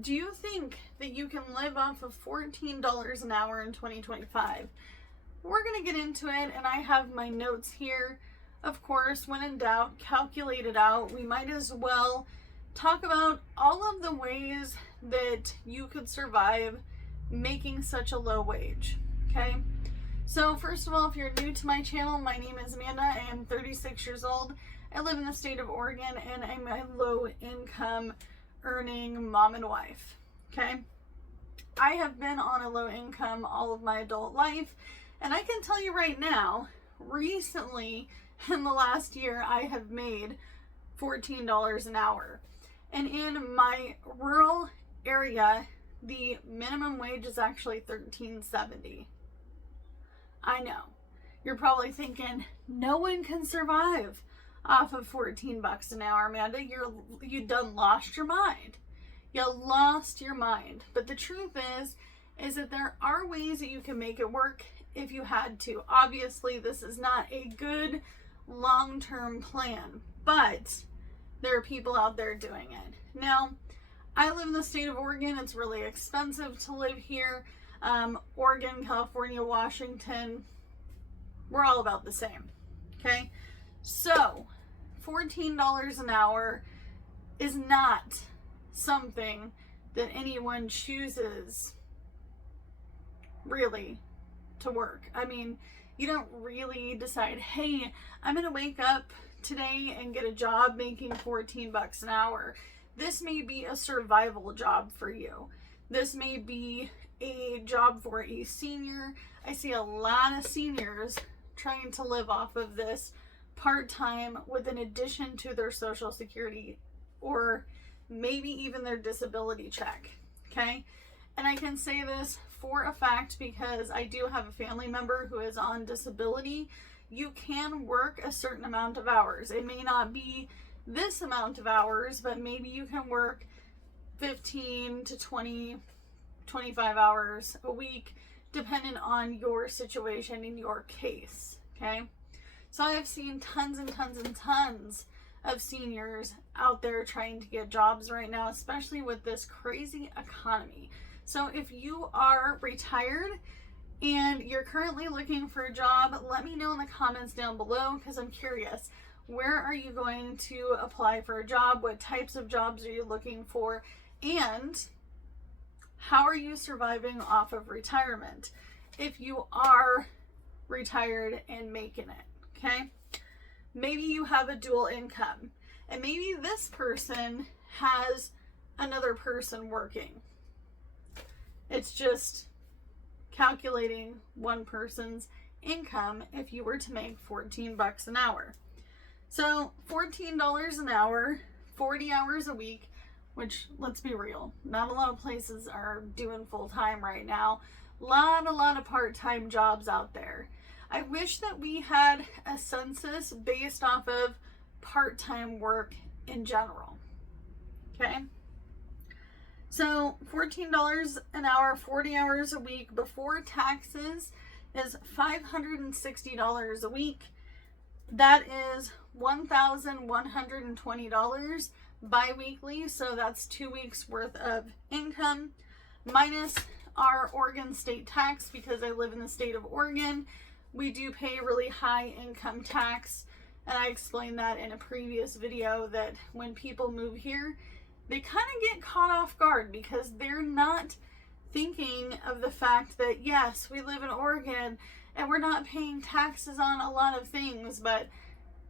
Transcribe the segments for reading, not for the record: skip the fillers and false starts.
Do you think that you can live off of $14 an hour in 2025? We're going to get into it, and I have my notes here. Of course, when in doubt, calculate it out. We might as well talk about all of the ways that you could survive making such a low wage, okay? So first of all, if you're new to my channel, my name is Amanda. I am 36 years old. I live in the state of Oregon, and I'm a low income earning mom and wife, okay? I have been on a low income all of my adult life, and I can tell you right now, recently in the last year, I have made $14 an hour. And in my rural area, the minimum wage is actually $13.70. I know. You're probably thinking, no one can survive off of 14 bucks an hour, Amanda. You done lost your mind. You lost your mind. But the truth is that there are ways that you can make it work if you had to. Obviously, this is not a good long-term plan, but there are people out there doing it. Now, I live in the state of Oregon. It's really expensive to live here. Oregon, California, Washington, we're all about the same, okay? So, $14 an hour is not something that anyone chooses really to work. I mean, you don't really decide, hey, I'm gonna wake up today and get a job making 14 bucks an hour. This may be a survival job for you. This may be a job for a senior. I see a lot of seniors trying to live off of this part-time with an addition to their Social Security or maybe even their disability check, okay? And I can say this for a fact because I do have a family member who is on disability. You can work a certain amount of hours. It may not be this amount of hours, but maybe you can work 15 to 20, 25 hours a week, depending on your situation in your case, okay? So I have seen tons and tons and tons of seniors out there trying to get jobs right now, especially with this crazy economy. So if you are retired and you're currently looking for a job, let me know in the comments down below because I'm curious. Where are you going to apply for a job? What types of jobs are you looking for? And how are you surviving off of retirement if you are retired and making it, okay? Maybe you have a dual income, and maybe this person has another person working. It's just calculating one person's income if you were to make 14 bucks an hour. So $14 an hour, 40 hours a week, which, let's be real, not a lot of places are doing full-time right now. A lot of part-time jobs out there. I wish that we had a census based off of part-time work in general, okay? So $14 an hour, 40 hours a week before taxes is $560 a week. That is $1,120 bi-weekly, so that's 2 weeks worth of income minus our Oregon state tax. Because I live in the state of Oregon, we do pay really high income tax, and I explained that in a previous video that when people move here, they kind of get caught off guard because they're not thinking of the fact that yes, we live in Oregon and we're not paying taxes on a lot of things, but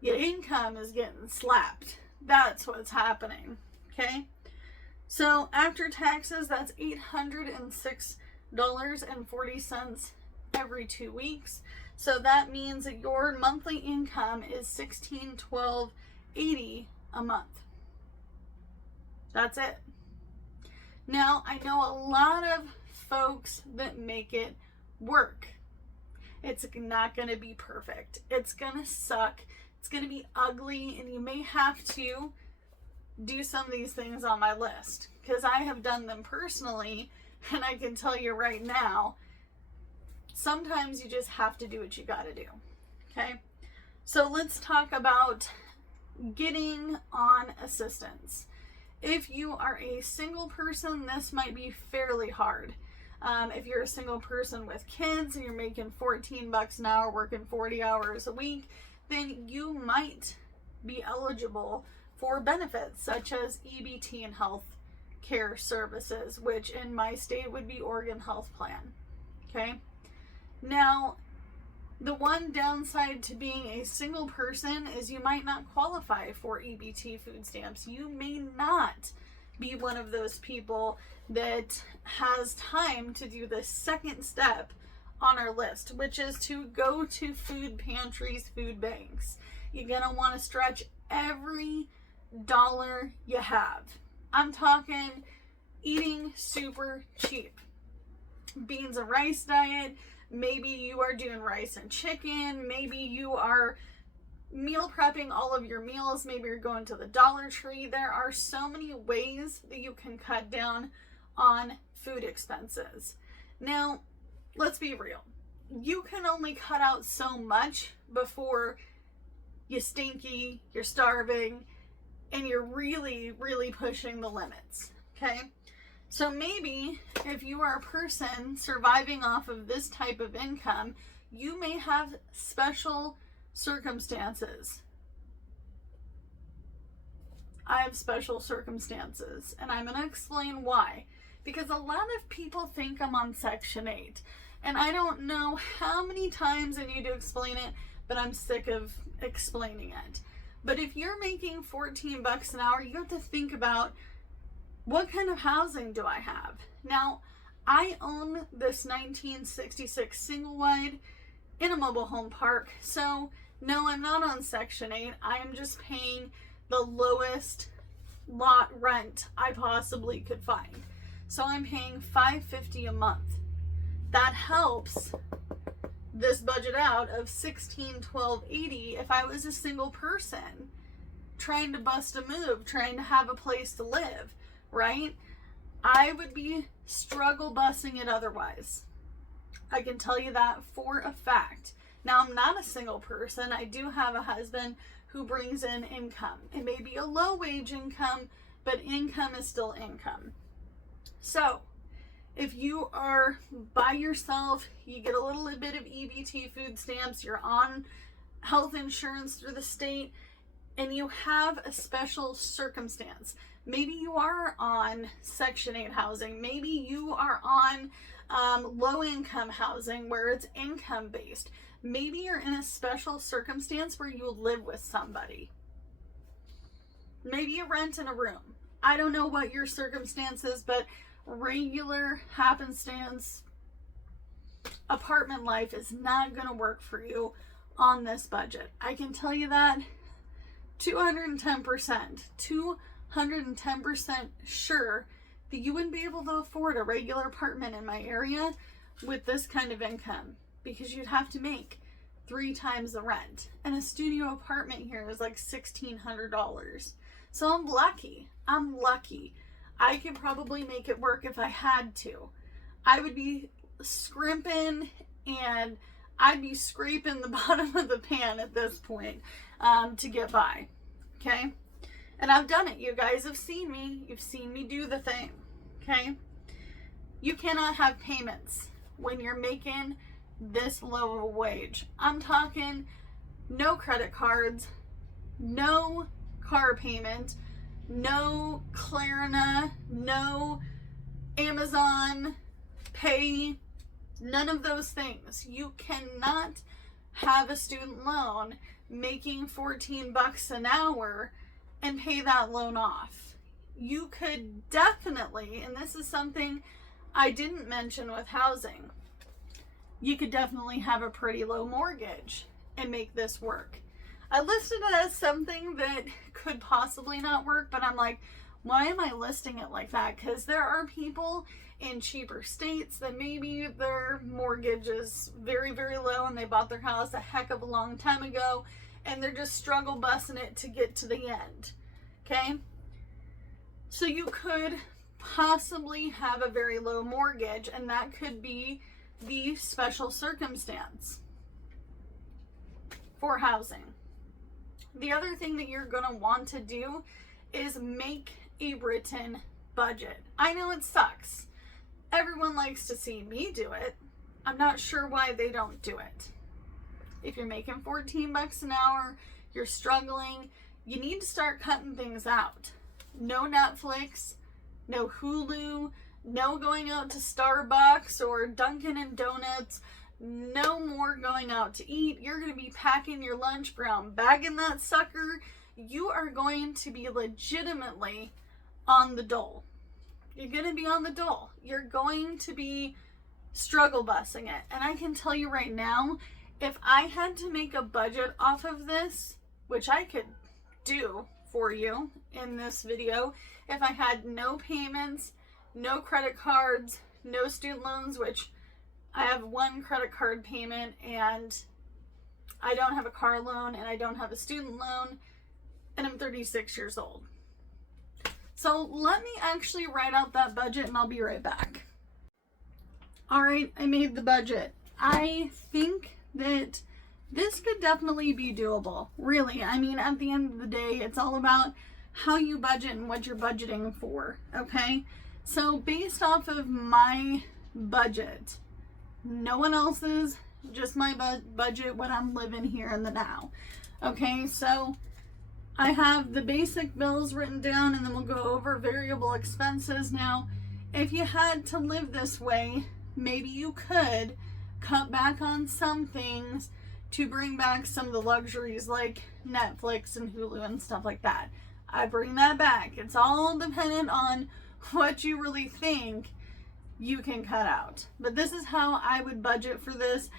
your income is getting slapped. That's what's happening, okay? So after taxes, that's $806.40 every 2 weeks. So that means that your monthly income is $1612.80 a month. That's it. Now, I know a lot of folks that make it work. It's not going to be perfect. It's going to suck. It's going to be ugly, and you may have to do some of these things on my list because I have done them personally, and I can tell you right now, sometimes you just have to do what you got to do, okay? So let's talk about getting on assistance. If you are a single person, this might be fairly hard. If you're a single person with kids and you're making 14 bucks an hour, working 40 hours a week, then you might be eligible for benefits such as EBT and health care services, which in my state would be Oregon Health Plan. Okay. Now, the one downside to being a single person is you might not qualify for EBT food stamps. You may not be one of those people that has time to do the second step on our list, which is to go to food pantries, food banks. You're going to want to stretch every dollar you have. I'm talking eating super cheap. Beans and rice diet. Maybe you are doing rice and chicken. Maybe you are meal prepping all of your meals. Maybe you're going to the Dollar Tree. There are so many ways that you can cut down on food expenses. Now, let's be real. You can only cut out so much before you're stinky, you're starving, and you're really, really pushing the limits. Okay? So maybe if you are a person surviving off of this type of income, you may have special circumstances. I have special circumstances, and I'm going to explain why. Because a lot of people think I'm on Section 8, and I don't know how many times I need to explain it, but I'm sick of explaining it. But if you're making 14 bucks an hour, you have to think about, what kind of housing do I have? Now, I own this 1966 single wide in a mobile home park. So, no, I'm not on Section 8. I am just paying the lowest lot rent I possibly could find. So I'm paying $550 a month. That helps this budget out of $16,1280 if I was a single person trying to bust a move, trying to have a place to live. Right? I would be struggle busing it otherwise. I can tell you that for a fact. Now, I'm not a single person. I do have a husband who brings in income. It may be a low wage income, but income is still income. So, if you are by yourself, you get a little bit of EBT food stamps, you're on health insurance through the state, and you have a special circumstance. Maybe you are on Section 8 housing. Maybe you are on low income housing where it's income based. Maybe you're in a special circumstance where you live with somebody. Maybe you rent in a room. I don't know what your circumstance is, but regular happenstance apartment life is not going to work for you on this budget. I can tell you that 210%. 110% sure that you wouldn't be able to afford a regular apartment in my area with this kind of income, because you'd have to make 3 times the rent. And a studio apartment here is like $1,600. So I'm lucky. I could probably make it work if I had to. I would be scrimping and I'd be scraping the bottom of the pan at this point to get by. Okay? And I've done it. You guys have seen me. You've seen me do the thing. Okay? You cannot have payments when you're making this low of a wage. I'm talking no credit cards, no car payment, no Klarna, no Amazon Pay, none of those things. You cannot have a student loan making 14 bucks an hour and pay that loan off. You could definitely, and this is something I didn't mention with housing, you could definitely have a pretty low mortgage and make this work. I listed it as something that could possibly not work, but I'm like, why am I listing it like that? Because there are people in cheaper states that maybe their mortgage is very, very low and they bought their house a heck of a long time ago and they're just struggle busting it to get to the end. Okay? So you could possibly have a very low mortgage, and that could be the special circumstance for housing. The other thing that you're going to want to do is make a written budget. I know it sucks. Everyone likes to see me do it. I'm not sure why they don't do it. If you're making 14 bucks an hour, you're struggling, you need to start cutting things out. No Netflix, no Hulu, no going out to Starbucks or Dunkin' and Donuts, no more going out to eat. You're going to be packing your lunch, brown bagging that sucker. You are going to be legitimately on the dole. You're going to be on the dole. You're going to be struggle busing it. And I can tell you right now, if I had to make a budget off of this, which I could do for you in this video, if I had no payments, no credit cards, no student loans, which I have one credit card payment, and I don't have a car loan, and I don't have a student loan, and I'm 36 years old. So let me actually write out that budget and I'll be right back. All right, I made the budget. I think that this could definitely be doable. Really, I mean, at the end of the day, it's all about how you budget and what you're budgeting for, okay? So based off of my budget, no one else's, just my budget, what I'm living here in the now. Okay, so I have the basic bills written down, and then we'll go over variable expenses. Now, if you had to live this way, maybe you could cut back on some things to bring back some of the luxuries like Netflix and Hulu and stuff like that. I bring that back. It's all dependent on what you really think you can cut out. But this is how I would budget for this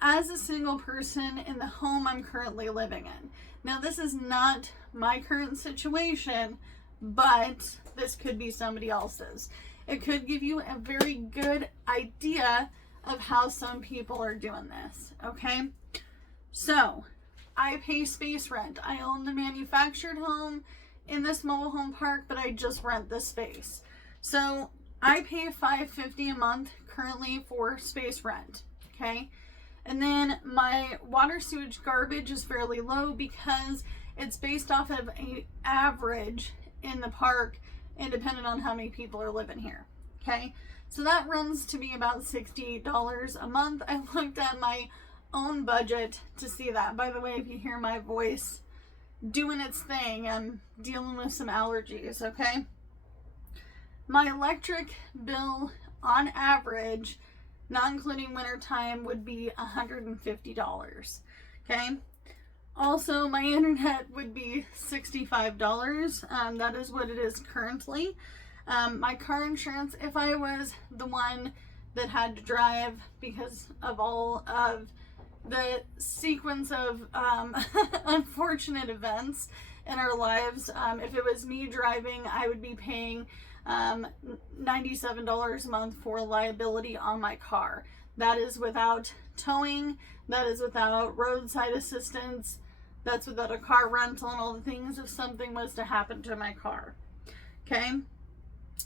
as a single person in the home I'm currently living in. Now, this is not my current situation, but this could be somebody else's. It could give you a very good idea of how some people are doing this, okay? So, I pay space rent. I own the manufactured home in this mobile home park, but I just rent the space. So, I pay $5.50 a month currently for space rent, okay? And then my water, sewage, garbage is fairly low because it's based off of an average in the park and depending on how many people are living here, okay? So that runs to be about $68 a month. I looked at my own budget to see that. By the way, if you hear my voice doing its thing, I'm dealing with some allergies, okay? My electric bill on average, not including winter time, would be $150, okay? Also, my internet would be $65. That is what it is currently. My car insurance, if I was the one that had to drive because of all of the sequence of unfortunate events in our lives, if it was me driving, I would be paying $97 a month for liability on my car. That is without towing, that is without roadside assistance, that's without a car rental and all the things if something was to happen to my car. Okay?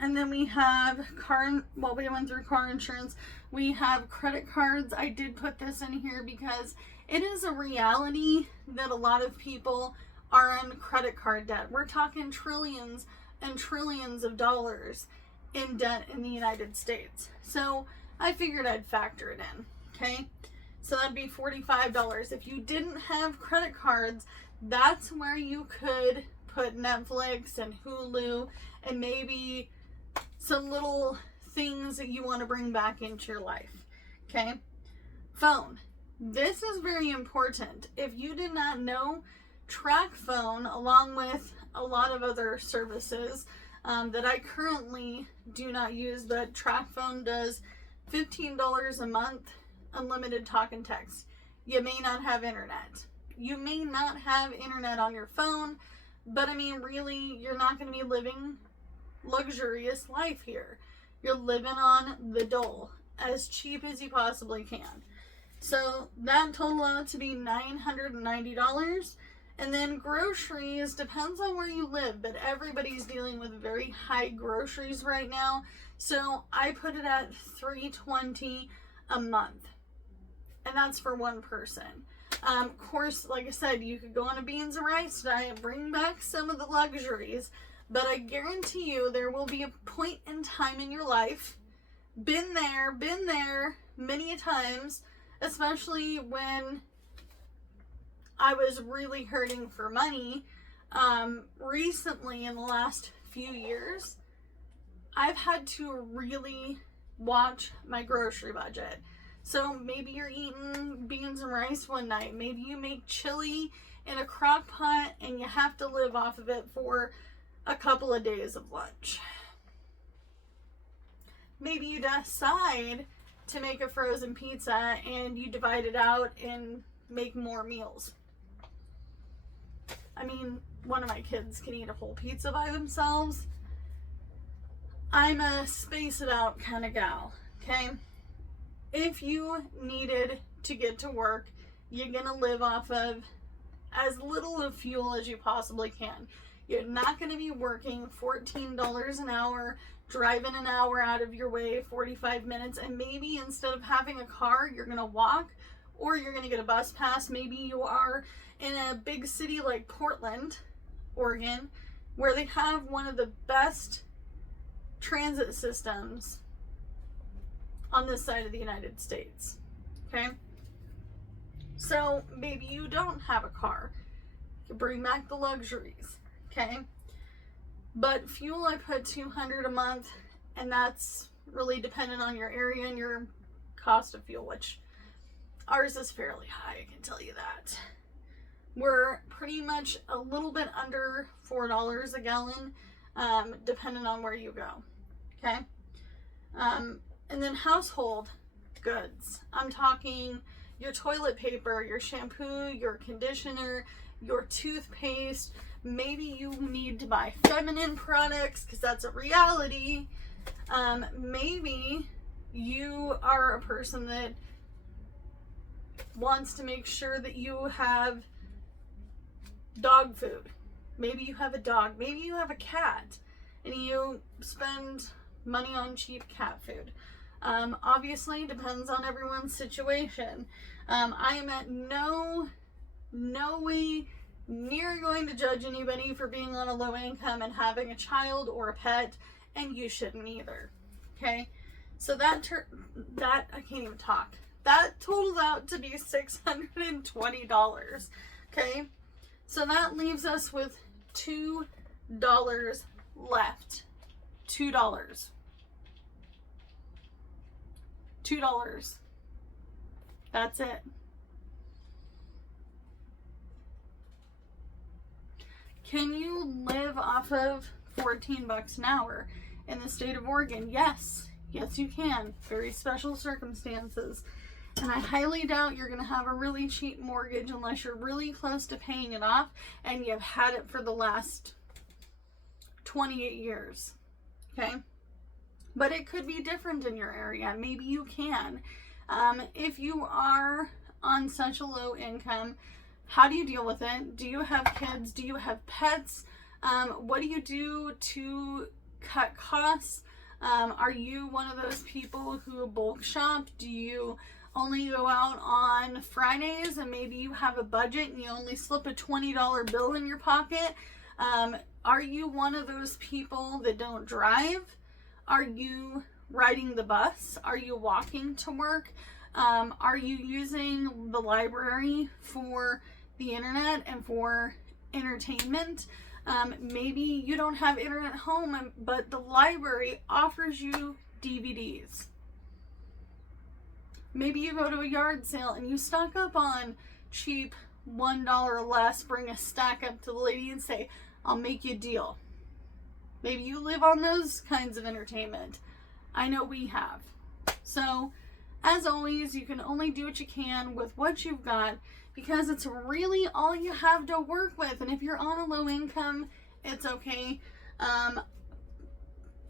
And then we have we went through car insurance. We have credit cards. I did put this in here because it is a reality that a lot of people are in credit card debt. We're talking trillions and trillions of dollars in debt in the United States. So I figured I'd factor it in, okay? So that'd be $45. If you didn't have credit cards, that's where you could put Netflix and Hulu and maybe some little things that you want to bring back into your life, okay? Phone. This is very important. If you did not know, TracFone, along with a lot of other services that I currently do not use, but TracFone does $15 a month, unlimited talk and text. You may not have internet. You may not have internet on your phone, but I mean, really, you're not going to be living luxurious life here. You're living on the dole, as cheap as you possibly can. So that total out to be $990. And then groceries, depends on where you live, but everybody's dealing with very high groceries right now. So I put it at $320 a month. And that's for one person. Of course, like I said, you could go on a beans and rice diet, bring back some of the luxuries, But I guarantee you there will be a point in time in your life, been there many a times, especially when I was really hurting for money. Recently, in the last few years, I've had to really watch my grocery budget. So maybe you're eating beans and rice one night. Maybe you make chili in a crock pot and you have to live off of it for a couple of days of lunch. Maybe you decide to make a frozen pizza and you divide it out and make more meals. I mean, one of my kids can eat a whole pizza by themselves. I'm a space it out kind of gal, okay? If you needed to get to work, you're gonna live off of as little of fuel as you possibly can. You're not gonna be working $14 an hour, driving an hour out of your way, 45 minutes, and maybe instead of having a car, you're gonna walk, or you're gonna get a bus pass. Maybe you are in a big city like Portland, Oregon, where they have one of the best transit systems on this side of the United States. Okay? So maybe you don't have a car. You bring back the luxuries. Okay? But fuel, I put $200 a month, and that's really dependent on your area and your cost of fuel, which ours is fairly high, I can tell you that. We're pretty much a little bit under $4 a gallon, depending on where you go. Okay? And then household goods. I'm talking your toilet paper, your shampoo, your conditioner, your toothpaste. Maybe you need to buy feminine products because that's a reality. Maybe you are a person that wants to make sure that you have dog food. Maybe you have a dog. Maybe you have a cat and you spend money on cheap cat food. Obviously depends on everyone's situation. I am at no way near going to judge anybody for being on a low income and having a child or a pet, and you shouldn't either. Okay? So that I can't even talk. That totals out to be $620. Okay? So that leaves us with $2 left. $2. $2. That's it. Can you live off of $14 an hour in the state of Oregon? Yes. Yes, you can. Very special circumstances. And I highly doubt you're going to have a really cheap mortgage unless you're really close to paying it off and you've had it for the last 28 years. Okay? But it could be different in your area. Maybe you can. If you are on such a low income, how do you deal with it? Do you have kids? Do you have pets? What do you do to cut costs? Are you one of those people who bulk shop? Do you only go out on Fridays and maybe you have a budget and you only slip a $20 bill in your pocket? Are you one of those people that don't drive? Are you riding the bus? Are you walking to work? Are you using the library for the internet and for entertainment? Maybe you don't have internet at home, but the library offers you DVDs. Maybe you go to a yard sale and you stock up on cheap $1 less, bring a stack up to the lady and say, I'll make you a deal. Maybe you live on those kinds of entertainment. I know we have. So, as always, you can only do what you can with what you've got because it's really all you have to work with. And if you're on a low income, it's okay.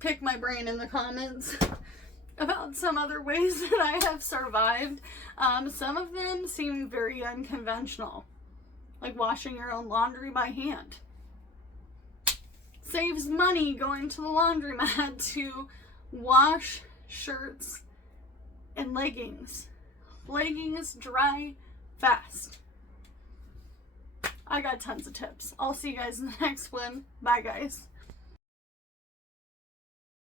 Pick my brain in the comments about some other ways that I have survived. Some of them seem very unconventional, like washing your own laundry by hand. Saves money going to the laundromat to wash shirts and leggings. Leggings dry fast. I got tons of tips. I'll see you guys in the next one. Bye, guys.